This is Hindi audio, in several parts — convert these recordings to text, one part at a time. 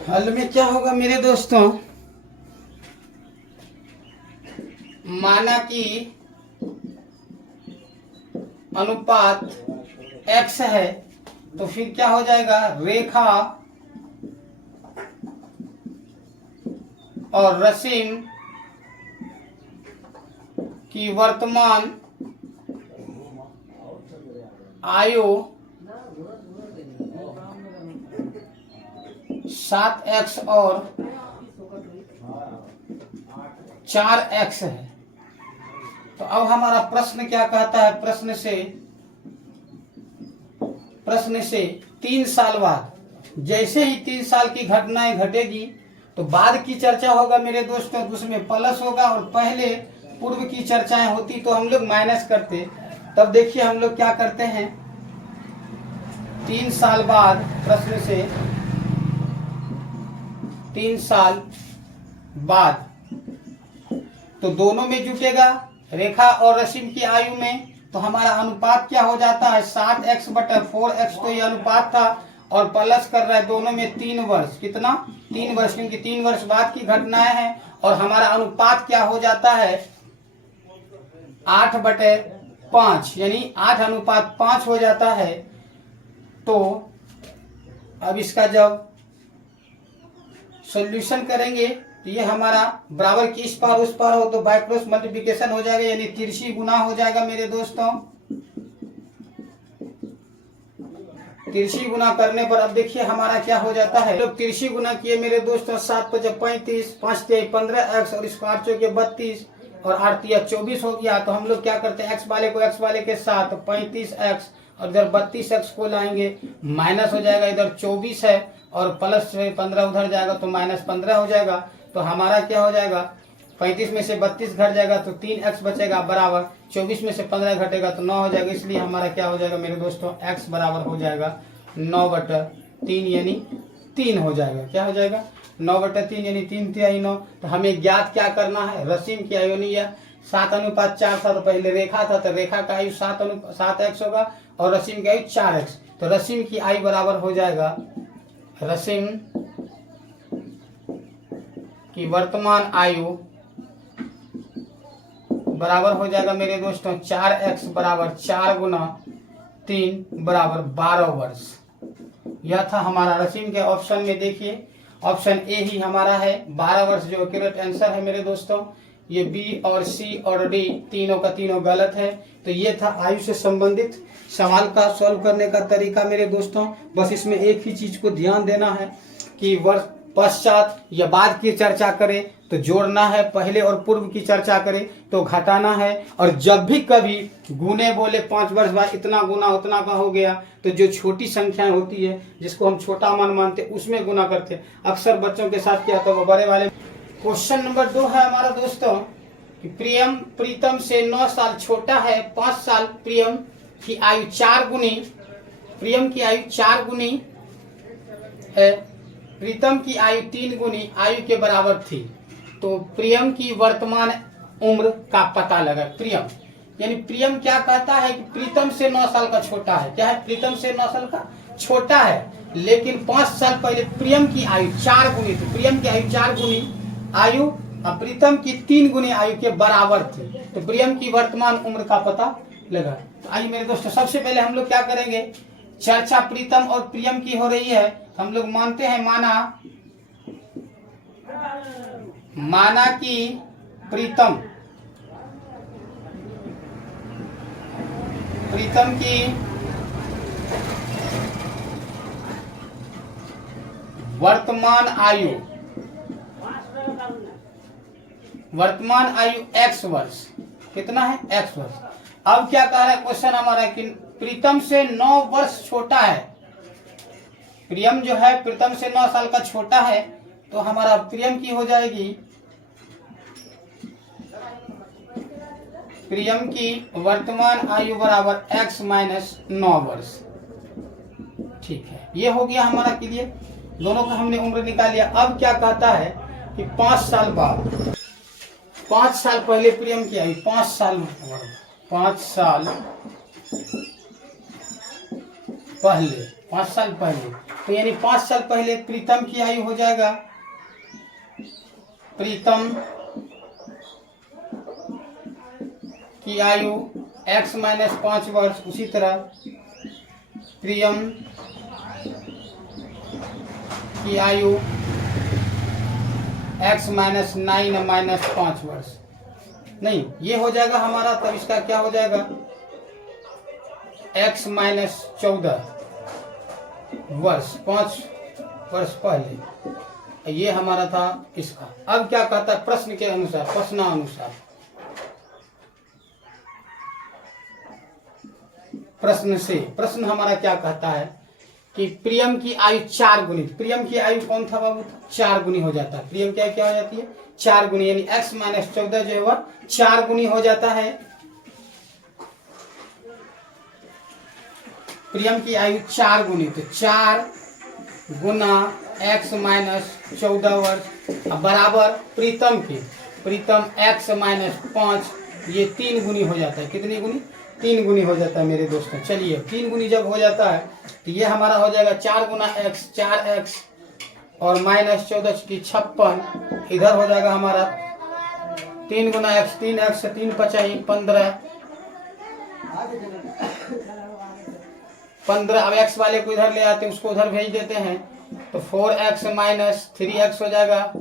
हल में क्या होगा मेरे दोस्तों, माना कि अनुपात x है तो फिर क्या हो जाएगा, रेखा और रसीम की वर्तमान आयु 7x और 4x है। तो अब हमारा प्रश्न क्या कहता है, प्रश्न से 3 साल बाद, जैसे ही 3 साल की घटनाएं घटेगी तो बाद की चर्चा होगा मेरे दोस्तों, उसमें प्लस होगा और पहले पूर्व की चर्चाएं होती तो हम लोग माइनस करते। तब देखिए हम लोग क्या करते हैं, 3 साल बाद, प्रश्न से 3 साल बाद, तो दोनों में जुटेगा रेखा और रसीम की आयु में, तो हमारा अनुपात क्या हो जाता है, 7x/4x, तो ये अनुपात था और प्लस कर रहा है दोनों में 3 वर्ष, कितना 3 वर्ष, क्योंकि 3 वर्ष बाद की घटनाएं हैं। और हमारा अनुपात क्या हो जाता है, 8/5, यानी 8:5 हो जाता है। तो अब इसका जब सॉल्यूशन करेंगे तो ये हमारा बराबर की इस पार उस पार हो तो बाय क्रॉस मल्टीप्लिकेशन हो जाएगा, यानी तिरछी गुना हो जाएगा मेरे दोस्तों। तिरछी गुना करने पर अब देखिए हमारा क्या हो जाता है, लोग तिरछी गुना किए मेरे दोस्तों, 7×5 35, 5×3 15x और इसको 8×4 32 और 8×3 24 हो गया। तो हम लोग क्या करते हैं, x वाले को x वाले के साथ 35x और इधर 32x को लाएंगे, माइनस हो जाएगा, इधर 24 है और प्लस 15 उधर जाएगा तो -15 हो जाएगा। तो हमारा क्या हो जाएगा, 35 में से 32 घट जाएगा तो 3x बचेगा, बराबर 24 में से 15 घटेगा तो 9 हो जाएगा। इसलिए हमारा क्या हो जाएगा मेरे दोस्तों, x बराबर हो जाएगा 9/3, यानी 3 हो जाएगा। क्या हो जाएगा, 9/3 यानी 3×3 तो हमें ज्ञात क्या करना है, रसीम की आयु, नहीं है 7:4 था तो पहले रेखा था तो रेखा का आयु 7x होगा और रसीम की आयु 4x। तो रसीम की आयु बराबर हो जाएगा, रसीम की वर्तमान आयु बराबर हो जाएगा मेरे दोस्तों 4x बराबर 4×3 बराबर 12 वर्ष। यह था हमारा रसीम के ऑप्शन में। देखिए ऑप्शन ए ही हमारा है 12 वर्ष जो करेक्ट आंसर है मेरे दोस्तों। ये बी और सी और डी तीनों का तीनों गलत है। तो ये था आयु से संबंधित सवाल का सॉल्व करने का तरीका मेरे दोस्तों। बस इसमें एक ही चीज को ध्यान देना है कि वर्ष पश्चात या बाद की चर्चा करें तो जोड़ना है, पहले और पूर्व की चर्चा करें तो घटाना है। और जब भी कभी गुने बोले 5 वर्ष बाद इतना गुना उतना का हो गया तो जो छोटी संख्याएं होती है जिसको हम छोटा मान मानते उसमें गुना करते। अक्सर बच्चों के साथ क्या होता है, वो बड़े वाले। क्वेश्चन नंबर 2 है हमारा दोस्तों कि प्रीतम से 9 साल छोटा है, 5 साल प्रियम की आयु 4 गुनी, प्रियम की आयु 4 गुनी है, प्रीतम की आयु 3 गुनी आयु के बराबर थी। तो प्रियम की वर्तमान उम्र का पता लगा। प्रियम यानी प्रियम क्या कहता है कि प्रीतम से 9 साल का छोटा है। क्या है, प्रीतम से 9 साल का छोटा है, लेकिन 5 साल पहले प्रियम की आयु 4 गुनी थी। प्रियम की आयु 4 गुनी आयु और प्रीतम की 3 गुनी आयु के बराबर थी। तो प्रियम की वर्तमान उम्र का पता लगा। तो आइए मेरे दोस्तों, सबसे पहले हम लोग क्या करेंगे, चर्चा प्रीतम और प्रियम की हो रही है। हम लोग मानते हैं माना कि प्रीतम की वर्तमान आयु x वर्ष, कितना है, x वर्ष। अब क्या कह रहा है क्वेश्चन हमारा कि प्रीतम से 9 वर्ष छोटा है। प्रियम जो है प्रीतम से 9 साल का छोटा है, तो हमारा प्रियम की हो जाएगी, प्रियम की वर्तमान आयु बराबर x - 9 वर्ष। ठीक है, ये हो गया हमारा क्लियर। दोनों का हमने उम्र निकाल लिया। अब क्या कहता है कि 5 साल बाद, 5 साल पहले प्रियम की आयु, 5 साल पहले 5 साल पहले, तो यानी 5 साल पहले प्रीतम की आयु हो जाएगा, प्रीतम की आयु x माइनस 5 वर्ष। उसी तरह प्रियम की आयु x माइनस 9 माइनस 5 वर्ष। नहीं, ये हो जाएगा हमारा, तब इसका क्या हो जाएगा, x माइनस 14 वर्ष, 5 वर्ष पहले। ये हमारा था इसका। अब क्या कहता है प्रश्न के अनुसार, प्रश्नानुसार, प्रश्न से, प्रश्न हमारा क्या कहता है कि प्रियम की आयु 4 गुनी, प्रियम की आयु कौन था बाबू, 4 गुनी हो जाता है। प्रियम की आयु क्या हो जाती है, 4 गुनी, यानी x माइनस 14 जो है वह 4 गुनी हो जाता है। प्रियम की आयु 4 गुनी, तो 4 गुना x माइनस 14 वर्ष बराबर प्रीतम की, प्रीतम x माइनस 5, ये 3 गुनी हो जाता है। कितनी गुनी, 3 गुनी हो जाता है मेरे दोस्तों। चलिए 3 गुनी जब हो जाता है तो ये हमारा हो जाएगा 4 गुना x, 4x और माइनस 14 की 56, इधर हो जाएगा हमारा 3 गुना x, 3x से 3 पचाई 15, 15। अब x वाले को इधर ले आते हैं, उसको उधर भेज देते हैं, तो 4x माइनस 3x हो जाएगा,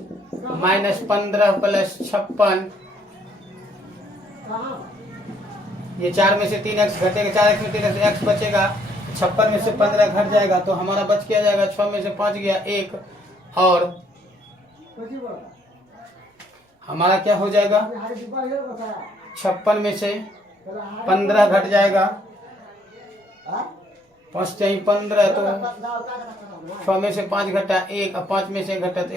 माइनस 15 प्लस 56, ये 4 में से 3x घटेगा, 4x में 3x, x बचेगा, 56 में से 15 घट जाएगा, तो हमारा बच क्या जाएगा, 6 में से 5 गया 1, और हमारा क्या हो जाएगा, 56 में से 15 घट जाएगा, 5 चाहिए 15, तो 6 में से 5 घटा 1, और 5 में से घटा तो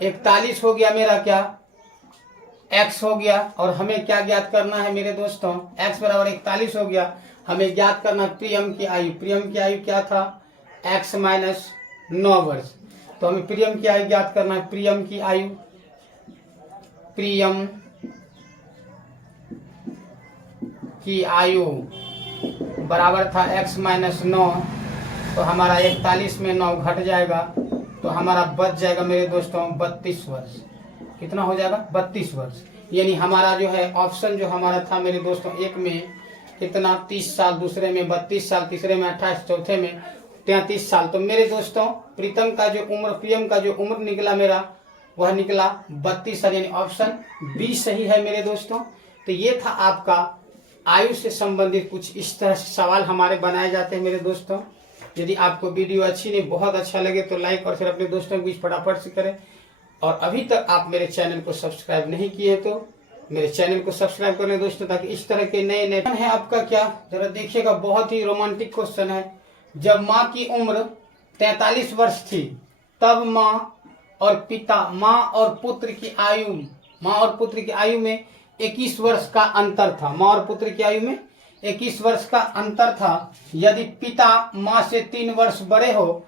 41 हो गया मेरा क्या, x हो गया। और हमें क्या ज्ञात करना है मेरे दोस्तों, x बराबर 41 हो गया। हमें ज्ञात करना प्रियम की आयु, प्रियम की आयु क्या था, x माइनस 9 वर्ष। तो हमें प्रियम की आयु ज्ञात करना है, प्रियम की आयु, प्रियम की आयु बराबर था x माइनस 9, तो हमारा 41 में 9 घट जाएगा, तो हमारा बच जाएगा मेरे दोस्तों 32 वर्ष। कितना हो जाएगा, 32 वर्ष। यानी हमारा जो है ऑप्शन जो हमारा था मेरे दोस्तों, एक में कितना 30 साल, दूसरे में 32 साल, तीसरे में 28, चौथे में 33 साल। तो मेरे दोस्तों प्रीतम का जो उम्र, प्रियम का जो उम्र निकला मेरा, वह निकला 32 साल, यानी ऑप्शन बी सही है मेरे दोस्तों। तो ये था आपका आयु से संबंधित कुछ इस तरह से सवाल हमारे बनाए जाते हैं मेरे दोस्तों। यदि आपको वीडियो अच्छी नहीं, बहुत अच्छा लगे तो लाइक और फिर अपने दोस्तों के बीच फटाफट से करें। और अभी तक आप मेरे चैनल को सब्सक्राइब नहीं किए तो मेरे चैनल को सब्सक्राइब कर लें दोस्तों, ताकि इस तरह के नए नए है। आपका क्या, जरा देखिएगा, बहुत ही रोमांटिक क्वेश्चन है। जब माँ की उम्र 43 वर्ष थी, तब माँ और पिता, माँ और पुत्र की आयु, माँ और पुत्र की आयु में 21 वर्ष का अंतर था। माँ और पुत्र की आयु में 21 वर्ष का अंतर था। यदि पिता माँ से 3 वर्ष बड़े हो,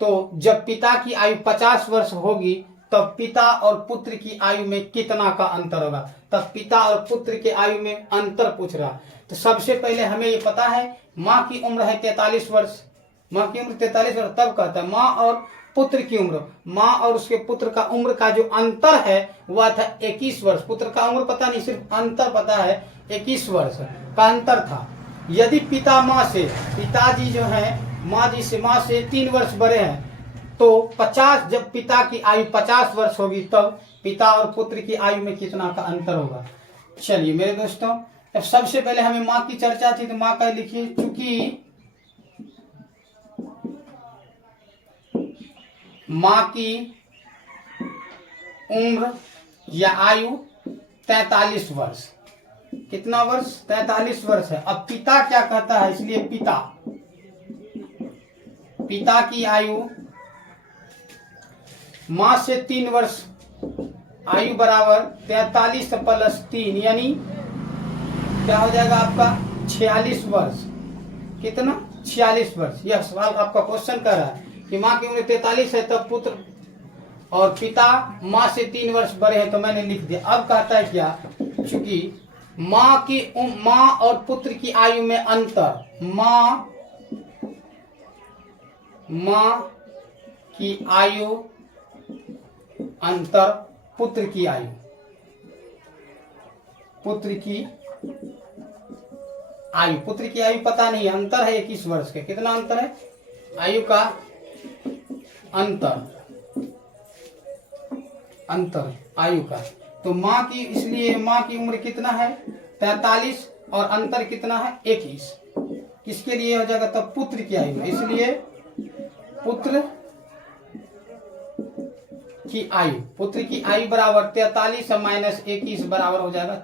तो जब पिता की आयु 50 वर्ष होगी, तब पिता और पुत्र की आयु में कितना का अंतर होगा। तब पिता और पुत्र की आयु में अंतर पूछ रहा। तो सबसे पहले हमें ये पता है माँ की उम्र है 43 वर्ष, माँ की उम्र 43 वर्ष। तब कहता है माँ और पुत्र की उम्र, माँ और उसके पुत्र का उम्र का जो अंतर है वह था 21 वर्ष। पुत्र का उम्र पता नहीं, सिर्फ अंतर पता है, 21 वर्ष का अंतर था। यदि पिता माँ से, पिताजी जो है माँ जी से, माँ से 3 वर्ष बड़े हैं, तो 50, जब पिता की आयु 50 वर्ष होगी, तब पिता और पुत्र की आयु में कितना का अंतर होगा। चलिए मेरे दोस्तों, अब सबसे पहले हमें माँ की चर्चा थी, तो माँ का लिखिए, चूंकि माँ की उम्र या आयु 43 वर्ष, कितना वर्ष, 43 वर्ष है। अब पिता क्या कहता है, इसलिए पिता, पिता की आयु माँ से 3 वर्ष, आयु बराबर 43 प्लस 3, यानी क्या हो जाएगा आपका 46 वर्ष। कितना, 46 वर्ष। यह सवाल आपका क्वेश्चन कर रहा है कि माँ की उम्र 43 है, तब पुत्र और पिता माँ से 3 वर्ष बड़े हैं, तो मैंने लिख दिया। अब कहता है क्या, चूंकि माँ और पुत्र की आयु में अंतर, माँ की आयु अंतर पुत्र की आयु, पुत्र की आयु पता नहीं, अंतर है 21 वर्ष के। कितना अंतर है? आयु का अंतर आयु का। तो माँ की, इसलिए माँ की उम्र कितना है? 43 और अंतर कितना है? 21। किसके लिए हो जाएगा तब? पुत्र की आयु। इसलिए पुत्र की आयु बराबर 43 और माइनस 21 बराबर हो जाएगा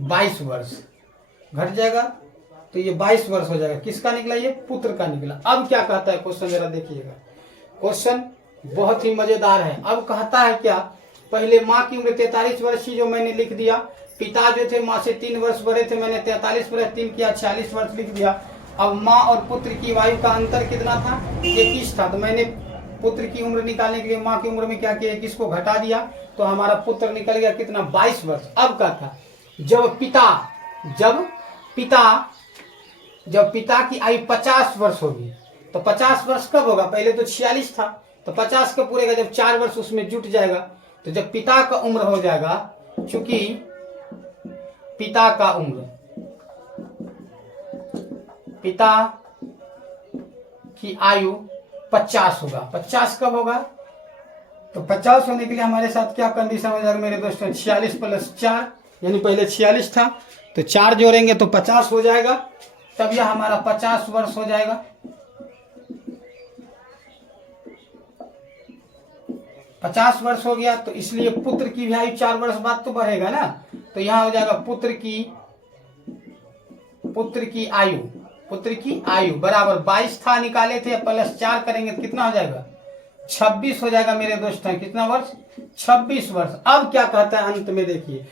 22 वर्ष। घट जाएगा तो ये 22 वर्ष हो जाएगा। किसका निकला? ये पुत्र का निकला। अब क्या कहता है क्वेश्चन, जरा देखिएगा। क्वेश्चन बहुत ही मजेदार है। अब कहता है क्या, पहले माँ की उम्र 43 वर्ष की जो मैंने लिख दिया, पिता जो थे माँ से 3 वर्ष बड़े थे, मैंने 43 वर्ष 3 किया 46 वर्ष लिख दिया। अब माँ और पुत्र की आयु का अंतर कितना था? 21 था। तो मैंने पुत्र की उम्र निकालने के लिए माँ की उम्र में क्या किया? 21 को घटा दिया, तो हमारा पुत्र निकल गया कितना? 22 वर्ष। अब क्या था? जब पिता की आयु 50 वर्ष होगी, तो 50 वर्ष कब होगा? पहले तो 46 था, तो 50 का पूरेगा जब 4 वर्ष उसमें जुट जाएगा, तो जब पिता का उम्र हो जाएगा, चूंकि पिता की आयु 50 होगा। 50 कब होगा? तो 50 होने के लिए हमारे साथ क्या कंडीशन हो जाएगा मेरे दोस्तों? 46 + 4, यानी पहले 46 था तो 4 जोड़ेंगे तो 50 हो जाएगा, तब यह हमारा 50 वर्ष हो जाएगा। 50 वर्ष हो गया, तो इसलिए पुत्र की भी आयु 4 वर्ष बाद तो बढ़ेगा ना, तो यहां हो जाएगा पुत्र की आयु बराबर 22 था, निकाले थे, प्लस 4 करेंगे तो कितना हो जाएगा? 26 हो जाएगा मेरे दोस्तों। कितना वर्ष? 26 वर्ष। अब क्या कहता है अंत में, देखिए,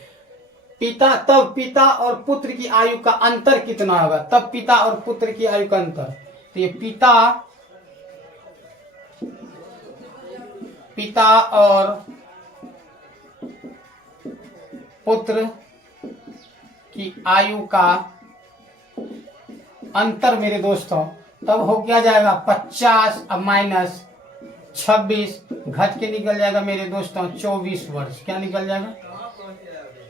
पिता और पुत्र की आयु का अंतर कितना होगा? तब पिता और पुत्र की आयु का अंतर, तो ये पिता और पुत्र की आयु का अंतर मेरे दोस्तों तब हो क्या जाएगा? 50 और माइनस 26 घट के निकल जाएगा मेरे दोस्तों 24 वर्ष। क्या निकल जाएगा?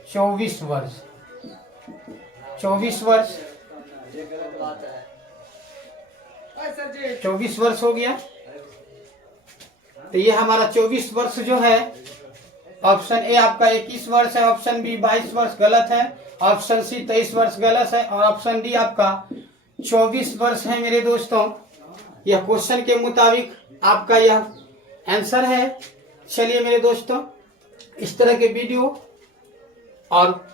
24 वर्ष। 24 वर्ष हो गया। तो ये हमारा 24 वर्ष जो है, ऑप्शन ए आपका 21 वर्ष है, ऑप्शन बी 22 वर्ष गलत है, ऑप्शन सी 23 वर्ष गलत है, और ऑप्शन डी आपका 24 वर्ष है मेरे दोस्तों। यह क्वेश्चन के मुताबिक आपका यह आंसर है। चलिए मेरे दोस्तों, इस तरह के वीडियो और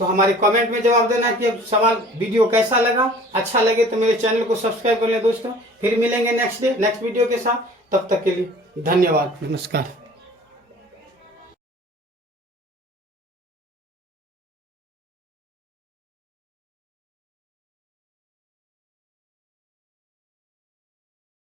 तो हमारे कमेंट में जवाब देना कि अब सवाल वीडियो कैसा लगा। अच्छा लगे तो मेरे चैनल को सब्सक्राइब कर लें दोस्तों। फिर मिलेंगे नेक्स्ट वीडियो के साथ। तब तक के लिए धन्यवाद, नमस्कार।